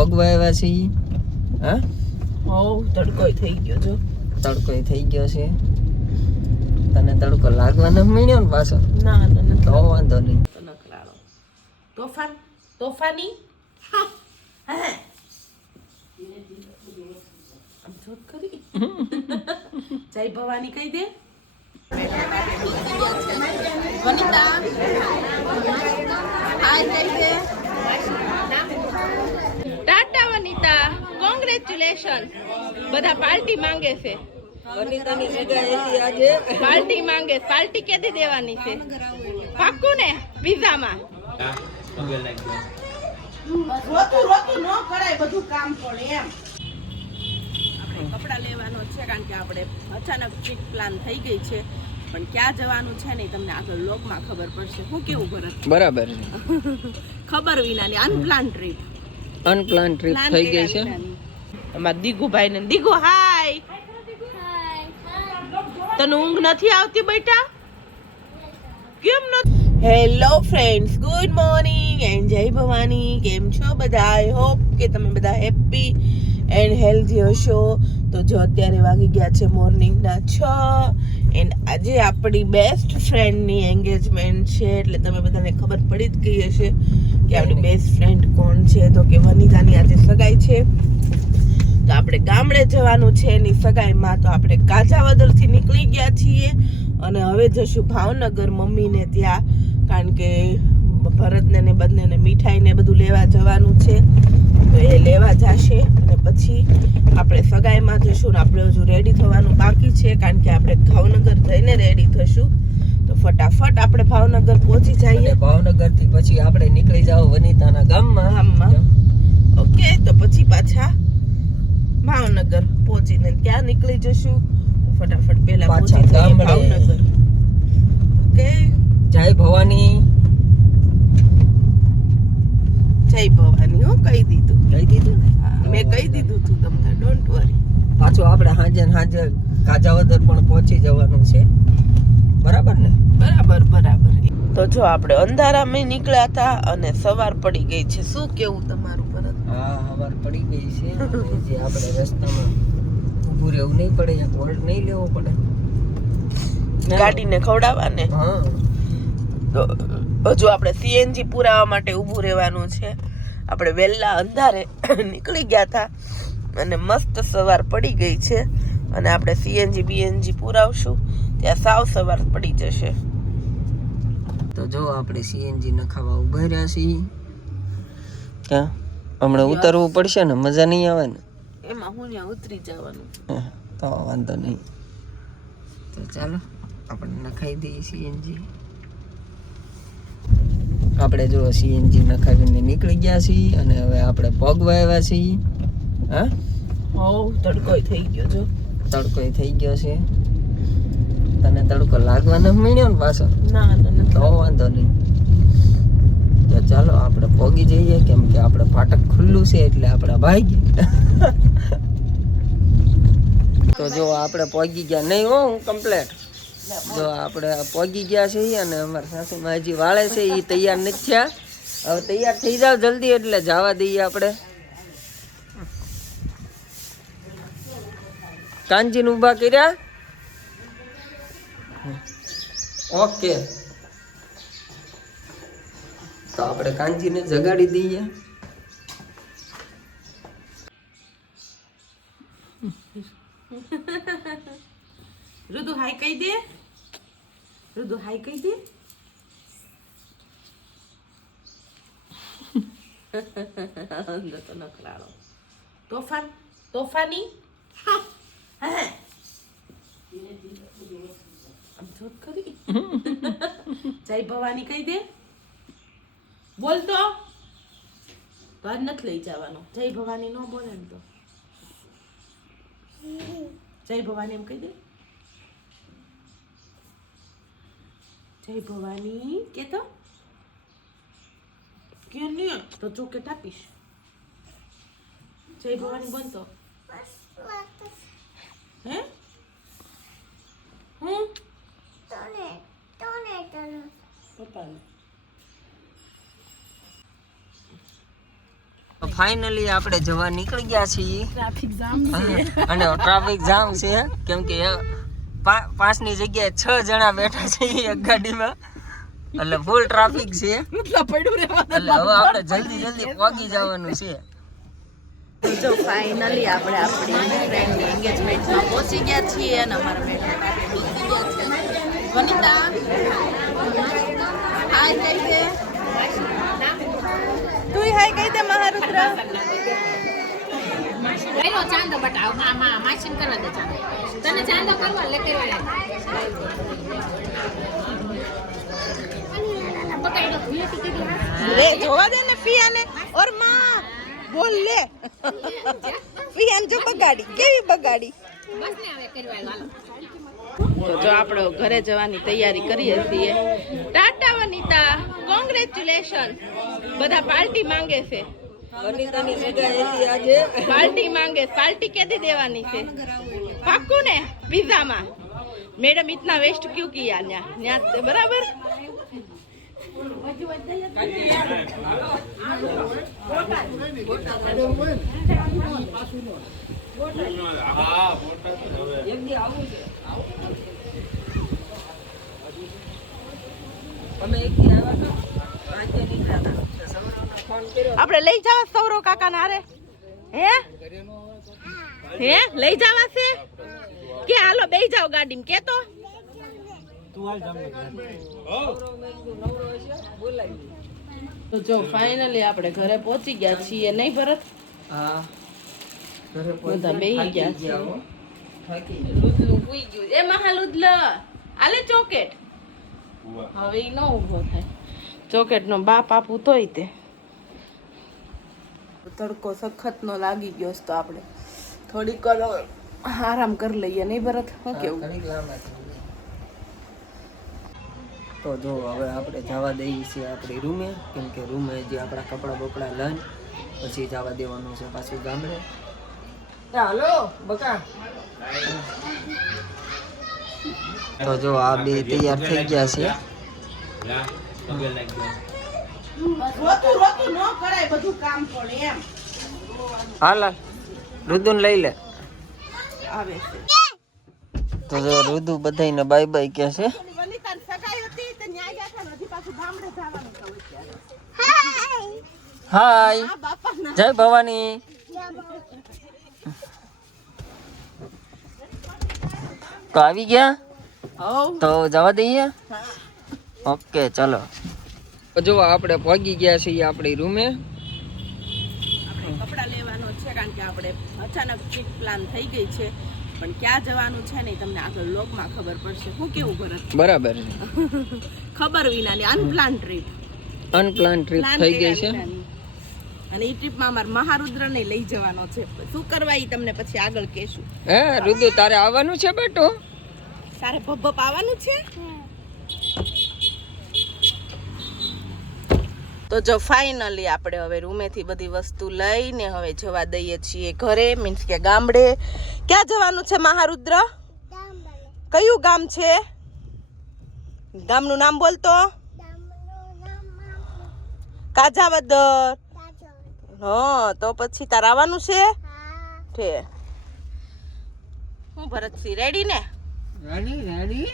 પગવા આવ્યા છીએ હા? હોવ તડકોય થઈ ગયો જો. તડકો થઈ ગયો છે. તને તડકો લાગવાનો મળ્યો ને પાછો? ના ના તો વાંધો નહીં. તો નકરાળો તોફાન તોફાની? હા. હે? આમ જોત કરી. જય ભવાની કહી દે. વનિતા. હાય કહી દે ટાટા વનિતા કોંગ્રેચ્યુલેશન બધા પાર્ટી માંગે છે. પાર્ટી માંગે પાર્ટી કેદી દેવાની છે? પાક્કું ને પિઝામાં રોતું રોતું ન કરાય બધું કામ પડે એમ. આપણે કપડાં લેવાનો છે કારણ કે આપણે અચાનક ટ્રીપ પ્લાન થઈ ગઈ છે. પણ ક્યાં જવાનું છે ને તમને આગળ લોકમાં ખબર પડશે. હું કેવું ભરત? બરાબર ખબર વિનાની અનપ્લાન ટ્રીપ અનપ્લાન ટ્રીપ થઈ ગઈ છે. એમાં દીગુભાઈ ને દીગુ, હાય! તને ઊંઘ નથી આવતી બેટા? કેમ નથી? Hello friends good morning and જય ભવાની કેમ છો બધા? આઈ હોપ કે તમે બધા હેપી એન્ડ હેલ્ધી હશો. તો જો અત્યારે વાગી ગયા છે મોર્નિંગના છ એન્ડ આજે આપણી બેસ્ટ ફ્રેન્ડની એન્ગેજમેન્ટ છે. એટલે તમે બધાને ખબર પડી જ ગઈ હશે કે આપણી બેસ્ટ ફ્રેન્ડ કોણ છે. તો કે વનિતાની આજે સગાઈ છે. આપણે ગામડે જવાનું છે એની સગાઈમાં તો આપણે કાજાવદરથી નીકળી ગયા છીએ. અને હવે જશું ભાવનગર મમ્મીને ત્યાં કારણ કે ભરતને ને બંનેને મીઠાઈ ને બધું લેવા જવાનું છે. તો એ લેવા જશે. અને પછી આપણે સગાઈમાં જશું ને આપણે હજુ રેડી થવાનું બાકી છે કારણ કે આપણે ભાવનગર જઈને રેડી થશું. તો ફટાફટ આપણે ભાવનગર પહોંચી જઈએ. ભાવનગરથી પછી આપણે નીકળી જાવ વનિતાના ગામમાં. ગામમાં. ઓકે તો પછી પાછા ભાવનગર પહોંચીને ક્યાં નીકળી જશું. ફટાફટ પહેલા પહોંચી જઈએ ભાવનગર. ઓકે? જય ભવાની. જય ભવાની હો કહી દીધું. કહી દીધું ને? મેં કહી દીધું તું તમને ડોન્ટ વરી પાછું આપણે હાજર હાજર હાજે કાજાવદર પણ પહોંચી જવાનું છે. બરાબર ને? બરાબર બરાબર. તો જો આપણે અંધારામાં નીકળ્યા હતા અને સવાર પડી ગઈ છે. શું કેવું તમારું? હા હવાર પડી ગઈ છે જે આપણે રસ્તામાં ઊભું રહેવું નહીં પડે યા હોલ્ડ નહીં લેવો પડે. ગાડીને ખવડાવવાને? હા. તો હજુ આપણે સીએનજી પુરાવા માટે ઊભું રહેવાનું છે. આપણે વહેલા અંધારે નીકળી ગયા હતા અને મસ્ત સવાર પડી ગઈ છે અને આપણે સીએનજી બીએનજી પુરાવશું. ત્યાં સાવ સવાર પડી જશે. તો જો આપણે સીએનજી નખાવા ઊભા રહ્યા છીએ. ક્યાં? હમણાં ઉતરવું પડશે ને મજા નહીં આવે ને. એમાં હું ત્યાં ઉતરી જવાનું. તો વાંધો નહીં. તો ચાલો આપણે નખાઈ દઈએ સીએનજી આપણે જો સીએનજી નખાવીને નીકળી ગયા છીએ અને હવે આપણે પગ વાવ્યા છીએ. હા? હોવ તડકોય થઈ ગયો જો. તડકો થઈ ગયો છે. તને તડકો લાગવાનો મળ્યો ને પાછો? ના ના તો નથી વાંધો નહીં તો ચાલો આપણે પોગી આપણે ફાટક ખુલ્લું છે એટલે આપણે ભાગી તો જો આપણે પોગી ગયા. નહીં હો, હું કમ્પ્લેટ જો આપણે પોગી ગયા છીએ અને અમારા સાસુમાં હજી વાળે છે એ તૈયાર નથી થયા. હવે તૈયાર થઈ જાવ જલ્દી એટલે જવા દઈએ આપણે. કાનજીને ઊભા કર્યા? ઓકે. તો આપણે કાનજીને જગાડી દઈએ. કહી દે. રુદુ, હાય કહી દે. તો નખરાળો તોફાન, તોફાની? જય ભવાની કહી દે. બોલ તો. બહાર નથી લઈ જવાનો. જય ભવાની નો બોલે તો. જય ભવાની એમ કહી દે. જય ભવાની. કે તો કે નહીં? તો ચોકેટ આપીશ. જય ભવાની બનતો. હે? હું? ફાઇનલી આપણે જવા નીકળી ગયા છીએ. ટ્રાફિક જામ અને ટ્રાફિક જામ છે કેમ કે પાંચની જગ્યાએ છ જણા બેઠા છે એક ગાડીમાં એટલે ફૂલ ટ્રાફિક છે. એટલે હવે આપણે જલ્દી જલ્દી પહોંચી જવાનું છે. જો ફાઇનલી આપણે આપણી ફ્રેન્ડની એન્ગેજમેન્ટમાં પહોંચી ગયા છીએ અને અમારા મેડમ બેસી ગયા છે. વનિતા. હાય કહી દે તું હાય કહી દે મહારુદ્ર. પહેલો ચાંદો બતાવમાં માં કરવા દે ચાંદો. તને ચાંદો કરવો એટલે કરવા લે જોવા દે ને ફિયાને. ઓરમાં બોલ લે. ફિયાન જો બગાડી કેવી બગાડી? બસ ને હવે કરવા હાલો. તો જો આપણે ઘરે જવાની તૈયારી કરીએ છીએ. ટાટા વનિતા કોંગ્રેચ્યુલેશન બધા પાર્ટી માંગે છે. પાર્ટી માંગે પાર્ટી કેદી દેવાની છે? પાક્કું ને પીઝામાં. મેડમ ઇતના વેસ્ટ ક્યુ કિયા ન્યા? ન્યા બરાબર? અમે એક આવ્યા હતા પાંચ નીકળ્યા હતા. આપણે લઈ જવા સૌરવ કાકા હારે? હે? હે? લઈ જવા છે? કે હાલો બે જાવ ગાડીમાં કે તો? તો જો ફાઇનલી આપણે ઘરે પહોંચી ગયા છીએ નહીં ભરત? હા. ઘરે બધા બેહી ગયા છે. હો. થાકી લુદલું ગયું. એ આલે ચોકેટ. હવે ઈ ન ઊભો થાય. ચોકેટ નો બાપ આપું તોય તે. તડકો સખત નો લાગી ગયો છે તો આપણે થોડીક આરામ કરી લઈએ. નહીં ભરત? શું કેવું. તો જો હવે આપણે જવા દઈએ છીએ આપણી રૂમે. કેમ કે રૂમે જે આપણા કપડાં બપડા લઈને પછી જવા દેવાનું છે પાછું ગામડે. હાલો બકા. તો જો આ બે તૈયાર થઈ ગયા છે. રોતું રોતું ન કરાય બધું કામ પડે એમ. હાલ રુદુન લઈ લે. આવે છે. તો જો રુદુ બધાને બાય બાય કહે છે. વનિતાને સગાઈ હતી તે ન્યાય ગયા હતા ને હજી પાછું ગામડે જવાનું થયું અત્યારે. હાય જય ભવાની. તો આવી ગયા? તો જવા દઈએ? ઓકે ચલો. જો આપણે પહોંચી ગયા છીએ આપણી રૂમે. કપડાં લેવાનો છે કારણ કે આપણે અચાનક ટ્રીપ પ્લાન થઈ ગઈ છે. પણ ક્યાં જવાનું છે ને તમને આગળ ખબર પડશે. હું કેવું ભરત? બરાબર ખબર વિનાની અનપ્લાન ટ્રીપ અનપ્લાન ટ્રીપ થઈ ગઈ છે. અને એ ટ્રીપમાં અમારા મહારુદ્રને લઈ જવાનો છે. શું કરવા એ તમને પછી આગળ કહેશું? હે રુદ્ર તારે આવવાનું છે બેટો? તારે ભભપ આવવાનું છે? તો જો ફાઇનલી આપણે હવે રૂમેથી બધી વસ્તુ લઈને હવે જવા દઈએ છીએ ઘરે મીન્સ કે ગામડે. ક્યાં જવાનું છે મહારુદ્ર? કયું ગામ છે? ગામનું નામ બોલતો કાજાવદર. હા તો પછી તાર આવવાનું છે? ઠે હું ભરતસિંહ રેડી ને? રેડી રેડી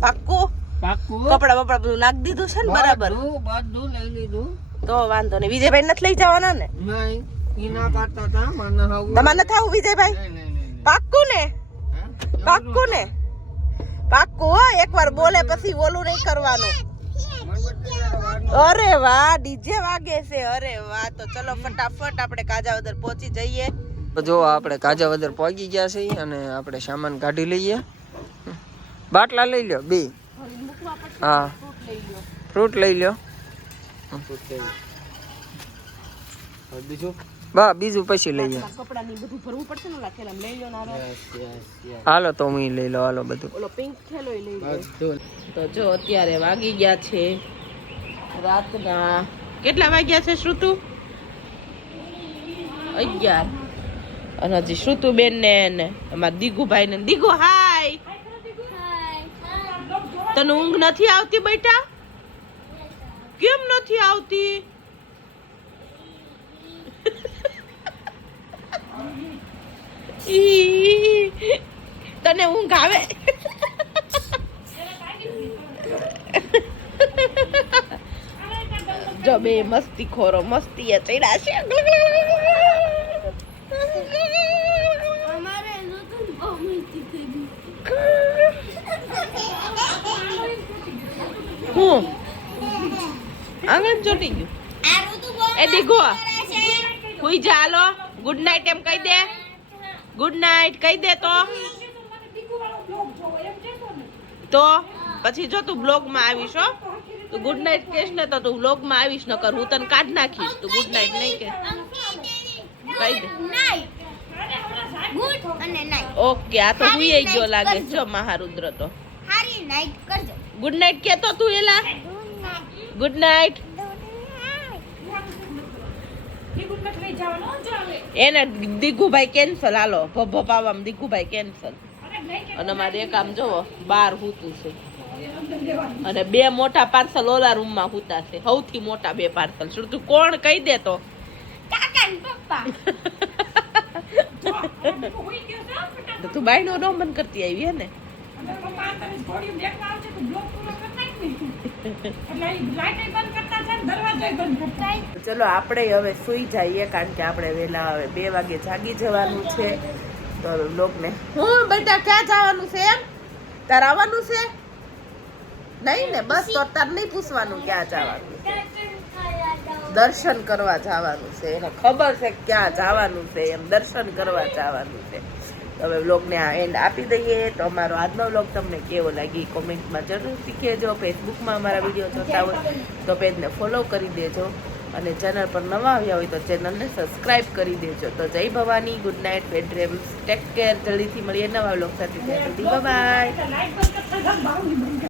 પાક્કું? પાકું કપડા બપડા બધું નાખી દીધું છે ને બરાબર? બધું બધું લઈ લીધું. તો વાંધો નહીં. વિજયભાઈ નથી લઈ જવાના ને? નહીં ઈ ના પાડતા તા મને હાવું. તમારે નથી આવું વિજયભાઈ? પાક્કું ને? પાક્કું ને? પાક્કું હો એકવાર બોલે પછી ઓલું નહીં કરવાનું. અરે વાહ ડીજે વાગે છે. અરે વાહ તો ચલો ફટાફટ આપણે કાજાવદર પહોંચી જઈએ. તો જો આપણે કાજાવદર પહોંચી ગયા છીએ અને આપણે સામાન કાઢી લઈએ. બાટલા લઈ લ્યો બે. હા. ફ્રૂટ લઈ લ્યો. બા બીજું પછી બધું ભરવું પડશે ને લઈ લો હાલો તો હું લઈ લો હાલો બધું. ઓલો પિંક થેલો લઈ લો તો જો અત્યારે વાગી ગયા છે રાતના. કેટલા વાગ્યા છે શ્રુતુ? અગિયાર. અને હજી શ્રુતુબેન ને ને અમારા દીગુભાઈ ને દીગુ હાય તને ઊંઘ નથી આવતી બેટા? કેમ નથી આવતી? તને ઊંઘ આવે? જો બે મસ્તી ખોરો મસ્તી ચડ્યા છે. હું? આંગણ ચોટી ગયું. એ દીઘો. હુઈ જા હાલો. ગુડ નાઇટ એમ કહી દે. ગુડ નાઇટ કહી દે તો. તો પછી જો તું બ્લોગમાં આવીશ હો. તું ગુડ નાઇટ કહેશ ને તો તું બ્લોગમાં આવીશ ન કર હું તને કાઢ નાખીશ. તું ગુડ નાઇટ નહીં કે. કહી દે. ઓકે આ તો હુઈ ગયો લાગે. જો મહારુદ્ર તો. હારી નાઈટ કરજો. ગુડ નાઇટ કેતો તું એલા? ગુડ નાઇટ એને દીઘુભાઈ કેન્સલ હાલો પાવામાં દીઘુભાઈ કેન્સલ અને મારે એક આમ જોવો બાર હૂતું છે. અને બે મોટા પાર્સલ ઓલા રૂમમાં હૂતા છે. સૌથી મોટા બે પાર્સલ શું તું કોણ કહી દે તો? તો તું બાયનો નો બંધ કરતી આવી હે ને? ચલો આપણે હવે સુઈ જઈએ કારણ કે આપણે વેલા હવે બે વાગે જાગી જવાનું છે. તો લોકને હું બેટા ક્યાં જવાનું છે એમ? તાર આવવાનું છે? નહીં ને બસ તો તાર નહીં પૂછવાનું ક્યાં જવાનું છે. દર્શન કરવા જવાનું છે. એને ખબર છે ક્યાં જવાનું છે એમ દર્શન કરવા જવાનું છે. હવે વ્લોગને આ એન્ડ આપી દઈએ તો અમારો આજનો વ્લોગ તમને કેવો લાગી કોમેન્ટમાં જરૂરથી કહેજો ફેસબુકમાં અમારા વીડિયો જોતા હોય તો પેજને ફોલો કરી દેજો. અને ચેનલ પર નવા આવ્યા હોય તો ચેનલને સબસ્ક્રાઈબ કરી દેજો. તો જય Bhavani good night bad dreams take care જલ્દીથી મળીએ નવા વ્લોગ સાથે. બાય